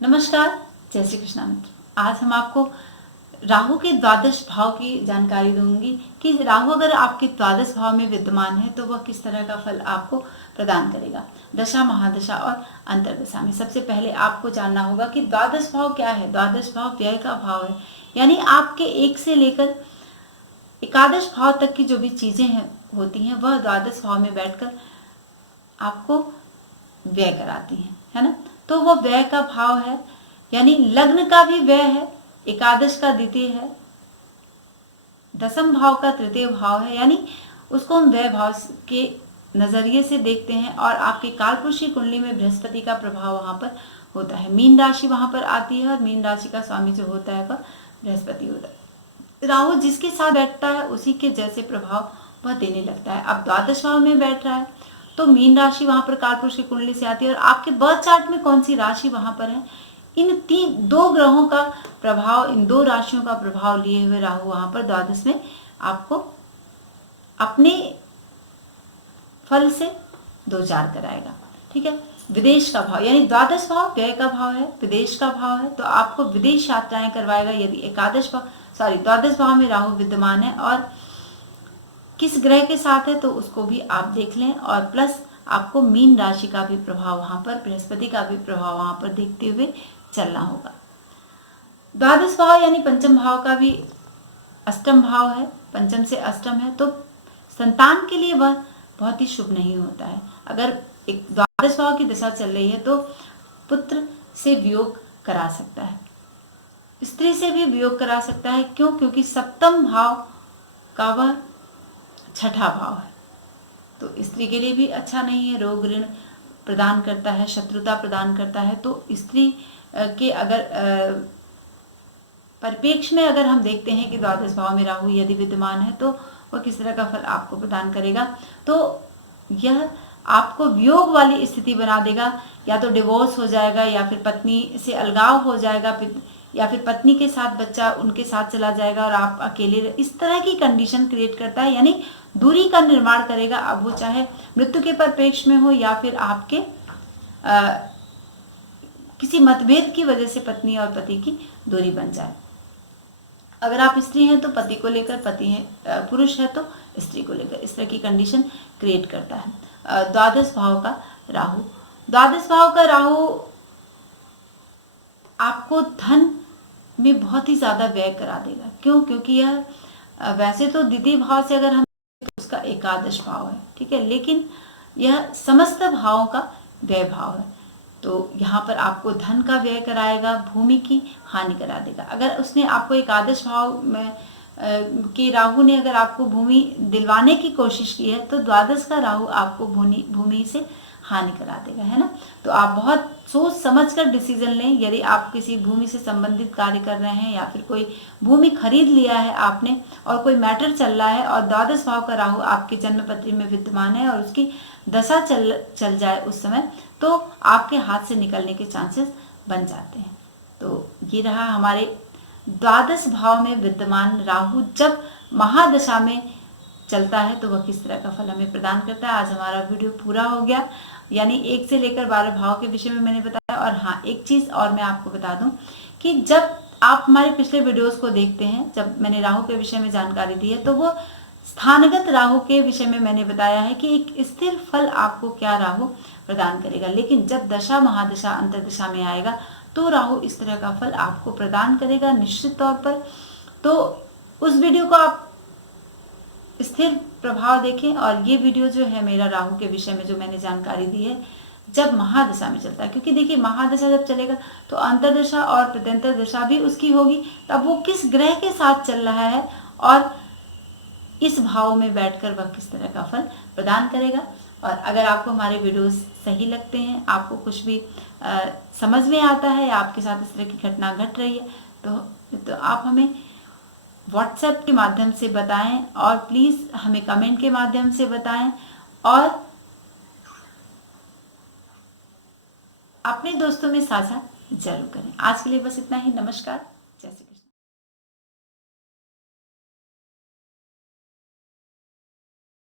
नमस्कार, जय श्री कृष्णा मित्र। आज हम आपको राहु के द्वादश भाव की जानकारी दूंगी कि राहु अगर आपके द्वादश भाव में विद्यमान है तो वह किस तरह का फल आपको प्रदान करेगा दशा, महादशा और अंतर्दशा में। सबसे पहले आपको जानना होगा कि द्वादश भाव क्या है। द्वादश भाव व्यय का भाव है, यानी आपके एक से लेकर एकादश भाव तक की जो भी चीजें हैं होती हैं वह द्वादश भाव में बैठकर आपको व्यय कराती हैं, है ना। तो वो व्यय का भाव है, यानी लग्न का भी व्यय है, एकादश का द्वितीय है, दसम भाव का तृतीय भाव है, यानी उसको हम व्यय भाव के नजरिए से देखते हैं। और आपके कालपुरुष की कुंडली में बृहस्पति का प्रभाव वहां पर होता है। मीन राशि वहां पर आती है और मीन राशि का स्वामी जो होता है वह बृहस्पति होता है। राहु जिसके साथ बैठता है उसी के जैसे प्रभाव वह देने लगता है। अब द्वादश भाव में बैठ रहा है तो मीन राशि वहां पर कालपुरुष की कुंडली से आती है। और आपके बर्थ चार्ट में कौन सी राशि वहां पर है, इन दो ग्रहों का प्रभाव, इन दो राशियों का प्रभाव लिए हुए राहु वहां पर द्वादश में आपको अपने फल से दो चार कराएगा। ठीक है। विदेश का भाव, यानी द्वादश भाव व्यय का भाव है, विदेश का भाव है, तो आपको विदेश यात्राएं करवाएगा यदि द्वादश भाव में राहु विद्यमान है। और किस ग्रह के साथ है तो उसको भी आप देख लें। और प्लस आपको मीन राशि का भी प्रभाव वहां पर, बृहस्पति का भी प्रभाव वहां पर देखते हुए चलना होगा। द्वादश भाव यानी पंचम भाव का भी अष्टम भाव है, पंचम से अष्टम है, तो संतान के लिए वह बहुत ही शुभ नहीं होता है। अगर एक द्वादश भाव की दशा चल रही है तो पुत्र से वियोग करा सकता है, स्त्री से भी वियोग करा सकता है। क्यों? क्योंकि सप्तम भाव का वह छठा भाव है, तो स्त्री के लिए भी अच्छा नहीं है। रोग ऋण प्रदान करता है, शत्रुता प्रदान करता है। तो स्त्री के अगर परिप्रेक्ष्य में अगर हम देखते हैं कि द्वादश भाव में राहु यदि विद्यमान है तो वह किस तरह का फल आपको प्रदान करेगा, तो यह आपको वियोग वाली स्थिति बना देगा। या तो डिवोर्स हो जाएगा, या फिर पत्नी से अलगाव हो जाएगा, या फिर पत्नी के साथ बच्चा उनके साथ चला जाएगा और आप अकेले, इस तरह की कंडीशन क्रिएट करता है, यानी दूरी का निर्माण करेगा। अब वो चाहे मृत्यु के परिप्रेक्ष्य में हो या फिर आपके किसी मतभेद की वजह से पत्नी और पति की दूरी बन जाए। अगर आप स्त्री हैं तो पति को लेकर, पति है पुरुष है तो स्त्री को लेकर, इस तरह की कंडीशन क्रिएट करता है द्वादश भाव का राहु। द्वादश भाव का राहु आपको धन में बहुत ही ज्यादा व्यय करा देगा। क्यों? क्योंकि यह वैसे तो द्वितीय भाव से अगर हम तो उसका एकादश भाव है, ठीक है, लेकिन यह समस्त भावों का व्यय भाव है। तो यहाँ पर आपको धन का व्यय कराएगा, भूमि की हानि करा देगा। अगर उसने आपको एकादश भाव में कि राहु ने अगर आपको भूमि दिलवाने की कोशिश की है तो द्वादश का राहु आपको भूमि से हानि करा देगा, है ना। तो आप बहुत सोच समझकर डिसीजन लें। यदि आप किसी भूमि से संबंधित कार्य कर रहे हैं या फिर कोई भूमि खरीद लिया है आपने और कोई मैटर चल रहा है और द्वादश भाव का राहु आपके जन्म पत्री में विद्यमान है और उसकी दशा चल जाए उस समय, तो आपके हाथ से निकलने के चांसेस बन जाते हैं। तो ये रहा हमारे द्वादश भाव में विद्यमान राहु जब महादशा में चलता है तो वह किस तरह का फल हमें प्रदान करता है। आज हमारा वीडियो पूरा हो गया, यानी 1 से लेकर 12 भाव के विषय में मैंने बताया। और हाँ, एक चीज और मैं आपको बता दूं कि जब आप हमारे पिछले वीडियोस को देखते हैं, जब मैंने राहु के विषय में जानकारी दी है तो वो स्थानगत राहु के विषय में मैंने बताया है कि एक स्थिर फल आपको क्या राहु प्रदान करेगा। लेकिन जब दशा, महादशा, अंतर्दशा में आएगा तो राहु इस तरह का फल आपको प्रदान करेगा निश्चित तौर पर। तो उस वीडियो को आप स्थिर प्रभाव देखें। और ये वीडियो जो है मेरा राहु के विषय में जो मैंने जानकारी दी है जब महादशा में चलता है, क्योंकि देखिए महादशा जब चलेगा तो अंतर्दशा और प्रत्यंतर दशा भी उसकी होगी। तब वो किस ग्रह के साथ चल रहा है और इस भाव में बैठकर वह किस तरह का फल प्रदान करेगा। और अगर आपको हमारे वीडियोस सही लगते हैं, आपको कुछ भी समझ में आता है या आपके साथ इस तरह की घटना घट रही है तो आप हमें व्हाट्सएप के माध्यम से बताएं और प्लीज हमें कमेंट के माध्यम से बताएं और अपने दोस्तों में साझा जरूर करें। आज के लिए बस इतना ही। नमस्कार।